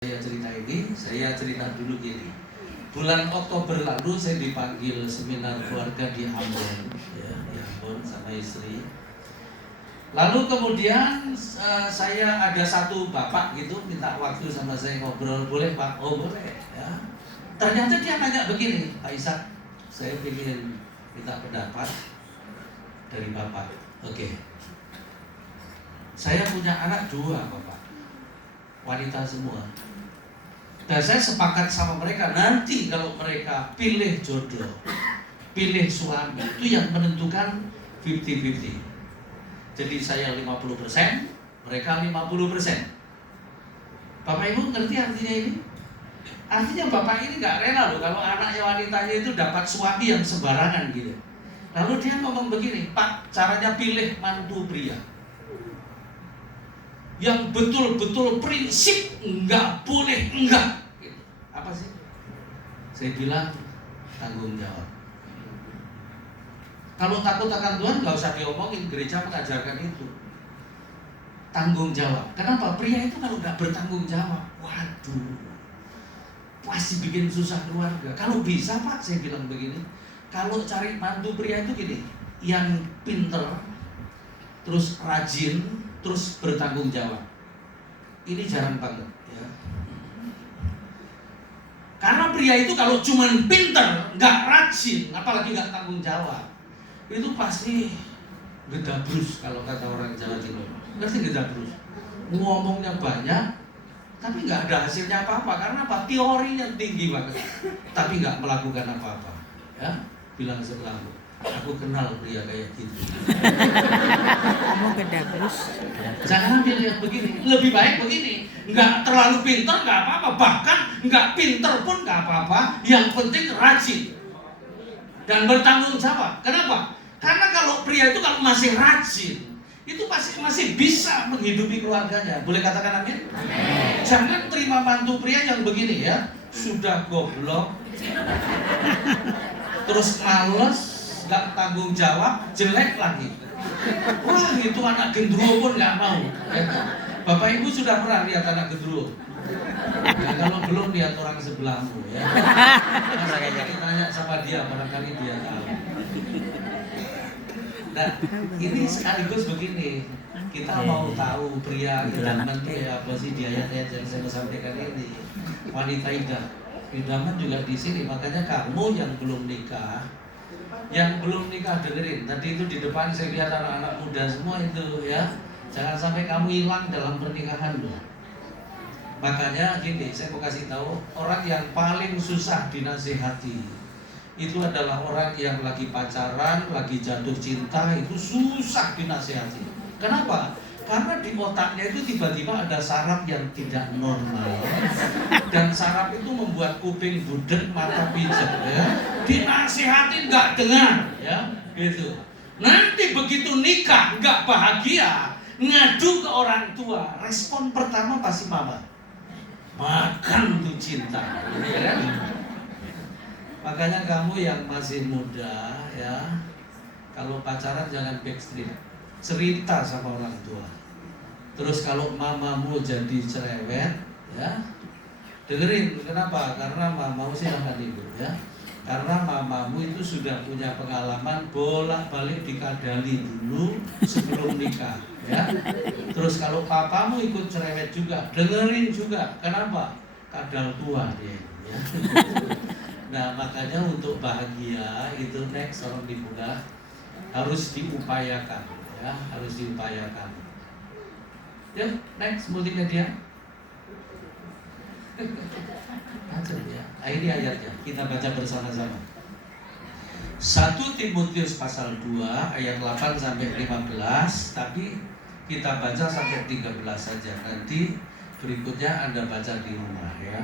Saya cerita dulu gini. Bulan Oktober lalu saya dipanggil seminar keluarga di Ambon, ya, di Ambon sama istri. Lalu kemudian saya ada satu bapak gitu minta waktu sama saya ngobrol, boleh Pak? Oh boleh. Ya. Ternyata dia nanya begini, Pak Ishak, saya ingin minta pendapat dari bapak. Oke. Saya punya anak 2 bapak, wanita semua. Dan saya sepakat sama mereka, nanti kalau mereka pilih jodoh, pilih suami, itu yang menentukan 50-50. Jadi saya 50%, mereka 50%. Bapak Ibu ngerti artinya ini? Artinya bapak ini gak rela loh kalau anaknya wanitanya itu dapat suami yang sembarangan gitu. Lalu dia ngomong begini, Pak, caranya pilih mantu pria yang betul-betul prinsip nggak boleh enggak gitu. Apa sih? Saya bilang tanggung jawab. Kalau takut akan Tuhan nggak usah diomongin, gereja mengajarkan itu. Tanggung jawab. Kenapa? Pria itu kalau nggak bertanggung jawab, waduh, pasti bikin susah keluarga. Kalau bisa Pak, saya bilang begini, kalau cari mantu pria itu gini, yang pinter, terus rajin, terus bertanggung jawab. Ini jarang banget ya. Karena pria itu kalau cuman pinter, nggak rajin, apalagi nggak tanggung jawab, itu pasti gedabrus kalau kata orang Jawa Timur. Ngerti gedabrus? Ngomongnya banyak, tapi nggak ada hasilnya apa-apa. Karena apa? Teorinya tinggi banget, tapi nggak melakukan apa-apa. Ya, bilang sebelahmu, aku kenal pria kayak gitu. Kamu gedabrus. Jangan dilihat begini, lebih baik begini. Nggak terlalu pinter nggak apa-apa, bahkan nggak pinter pun nggak apa-apa. Yang penting rajin dan bertanggung jawab. Kenapa? Karena kalau pria itu kalau masih rajin, itu masih bisa menghidupi keluarganya. Boleh katakan amin? Amin. Jangan terima mantu pria yang begini ya, sudah goblok, terus males, nggak tanggung jawab, jelek lagi. Wah, itu anak gendruwo pun nggak mau. Ya. Bapak Ibu sudah pernah lihat anak gendruwo? Ya, kalau belum, lihat orang sebelahmu ya. Saya tanya sama dia, barangkali dia tahu. Nah, ini sekaligus begini. Kita mau tahu pria idaman itu ya apa sih, dia yang saya sampaikan ini. Wanita idaman juga di sini. Makanya kamu yang belum nikah, dengerin. Tadi itu di depan saya lihat anak-anak muda semua itu ya. Jangan sampai kamu hilang dalam pernikahanmu. Makanya gini, saya mau kasih tahu, orang yang paling susah dinasihati itu adalah orang yang lagi pacaran, lagi jatuh cinta, itu susah dinasihati. Kenapa? Karena di otaknya itu tiba-tiba ada saraf yang tidak normal. Dan saraf itu membuat kuping budek, mata pijat ya. Dinasihatin nggak dengar ya, gitu. Nanti begitu nikah nggak bahagia, ngadu ke orang tua, respon pertama pasti mama. Makan tuh cinta, ya kan? Makanya kamu yang masih muda ya, kalau pacaran jangan backstreet, cerita sama orang tua. Terus kalau mamamu jadi cerewet ya, dengerin. Kenapa? Karena mamamu silahkan ibu ya. Karena mamamu itu sudah punya pengalaman bolak-balik dikadali dulu sebelum nikah ya. Terus kalau papamu ikut cerewet juga, dengerin juga. Kenapa? Kadal tua dia ya. Nah, makanya untuk bahagia itu next orang dibuka harus diupayakan ya, harus diupayakan. Ya, next multimedia. Ya. Ini ayatnya, kita baca bersama-sama. 1 Timotius pasal 2 ayat 8 sampai 15, tapi kita baca sampai 13 saja. Nanti berikutnya Anda baca di rumah ya.